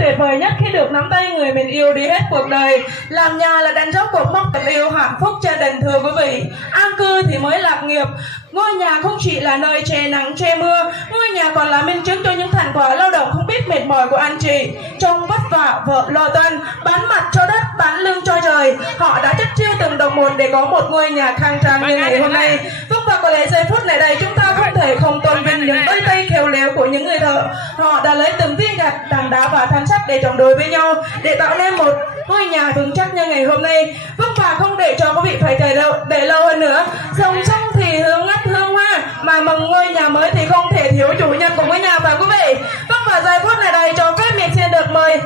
tuyệt vời nhất khi được nắm tay người mình yêu đi hết cuộc đời. Làm nhà là đánh dấu cột mốc tình yêu hạnh phúc gia đình thưa quý vị. An cư thì mới lạc nghiệp. Ngôi nhà không chỉ là nơi che nắng che mưa, ngôi nhà còn là minh chứng cho những thành quả lao động không biết mệt mỏi của anh chị. Trong vất vả, vợ lo toan, bán mặt cho đất, bán lưng cho trời, họ đã chất chiêu từng đồng một để có một ngôi nhà khang trang như ngày hôm nay. Vâng, và có lẽ giây phút này đây chúng ta không thể không tôn vinh những đôi tay khéo léo của những người thợ. Họ đã lấy từng viên gạch, tảng đá và than sắt để chồng đôi với nhau để tạo nên một ngôi nhà vững chắc như ngày hôm nay. Vâng, và không để cho quý vị phải để lâu hơn nữa. Dòng sông thì hương ngắt hương hoa, mà mừng ngôi nhà mới thì không thể thiếu chủ nhân của ngôi nhà phải quý vị. Vâng, và giây phút này đây cho phép mình xin được mời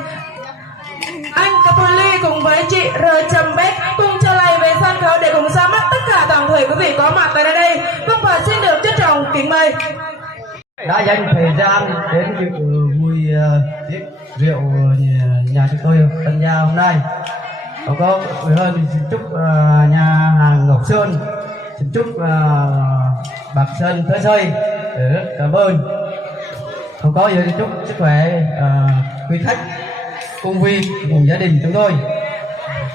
anh Capoli cùng với chị R.Beck cùng trở lại về sân khấu để cùng ra mắt tất cả toàn thể quý vị có mặt tại đây. Vâng, và xin được trân trọng kính mời. Đã dành thời gian đến việc vui tiệc rượu nhà chúng tôi tân gia hôm nay. Có người hơn thì xin chúc nhà hàng Ngọc Sơn, xin chúc Bạc Sơn Thới Sơi rất cảm ơn. Không có gì chúc sức khỏe quý khách cùng vi cùng gia đình chúng tôi.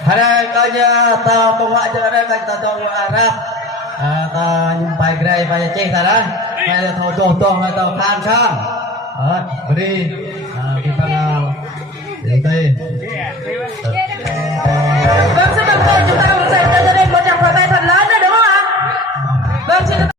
Hari đây coi ta bông hoa cho đây ta cho Arab ta bài gray bài chơi ta đó bài thầu trộn trộn bài tàu khan khan đi bằng tây